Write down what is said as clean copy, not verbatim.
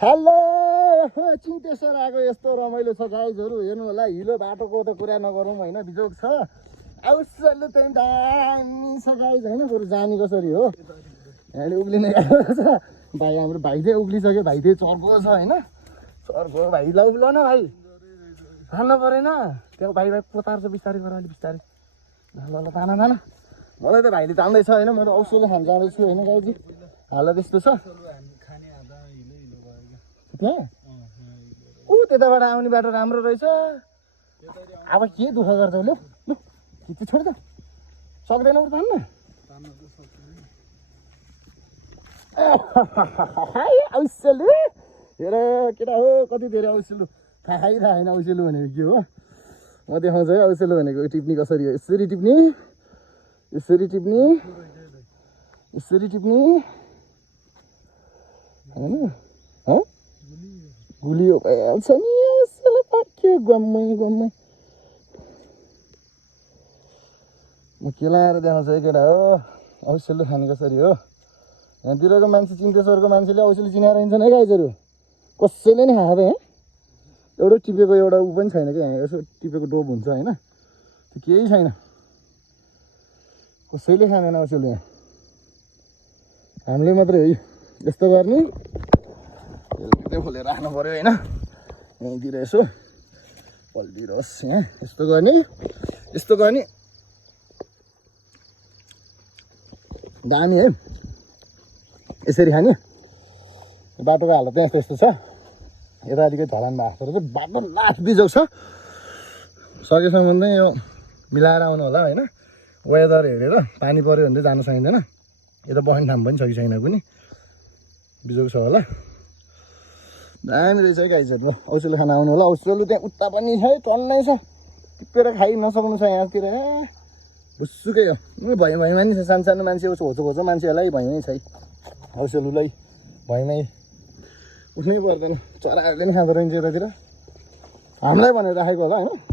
hello चिन्तेश्वर आएको यस्तो रमाइलो छ गाइजहरू हेर्नु होला हिलो बाटोको त कुरा नगरौँ होइन बिजोग छ आउसले त्यही दामी छ गाइज होइन बरु जाने कसरी हो यहाँले उक्लिने गएको छ भाइ हाम्रो भाइ चाहिँ उक्लिसक्यो भाइ चाहिँ चर्को छ होइन चर्को भाइ ल न भाइ खानु परेन त्यो भाइ पोतार्छ बिस्तारै गर अलिक बिस्तारै ल ल ताना ताना मलाई त भाइले तान्दैछ होइन म त औषधि खान जाँदैछु होइन गाइजी हाल त्यस्तो छ त्यहाँ ऊ त्यताबाट आउने बाटो राम्रो रहेछ अब के दुःख गर्छौ लु लु खिच्ची छोड त सक्दैन उ तान्न औसेलु हेर केटा हो कति धेरै औसेलु थाहा खाइरहेन औसेलु भनेको के हो म देखाउँछु है औसेलु भनेको टिप्ने कसरी हो यसरी टिप्ने यसरी टिप्ने यसरी टिप्ने होइन गुलियो भइहाल्छ नि औसेलु पाक्यो गम्मै गम्मै म केलाएर देखाउँछु है केटा हो औसेलु खाने कसरी हो यहाँतिरको मान्छे चिन्तेश्वरको मान्छेले औसेलु चिनाएर हिँड्छन् है गाइजहरू कसैले नि खाँदैन एउटा टिपेको एउटा ऊ पनि छैन क्या यहाँ यसो टिपेको डोब हुन्छ होइन त्यो केही छैन कसैले खाँदैन औसेलु यहाँ हामीले मात्रै है यस्तो गर्ने त्यो खोलेर राख्नु पऱ्यो होइन यहीँतिर यसो पल्टिरोस् यहाँ यस्तो गर्ने दामी है यसरी खाने बाटोको हालत चाहिँ यस्तो यस्तो छ यता अलिकति ढलान भएको रहेछ बाटो लास्ट बिजोग छ सकेसम्म चाहिँ यो मिलाएर आउनु होला होइन वेदर हेरेर पानी पऱ्यो भने चाहिँ जानु सकिँदैन यता बस्ने ठाउँ पनि छ कि छैन पनि बिजोग छ होला दामी रहेछ है गाइजहरू औसेलु खाना आउनु होला औसेलु त्यहाँ उता पनि छ है टन्नै छ टिपेर खाइ नसक्नु छ यहाँतिर बुस्सुकै हो भैँमा नि छ सानो मान्छे होचो मान्छेहरूलाई भैँमै छ औसेलुलाई भैँमै उठ्नै पर्दैन चराहरूले नि खाँदो रहेछ यतातिर हामीलाई भनेर राखेको होला होइन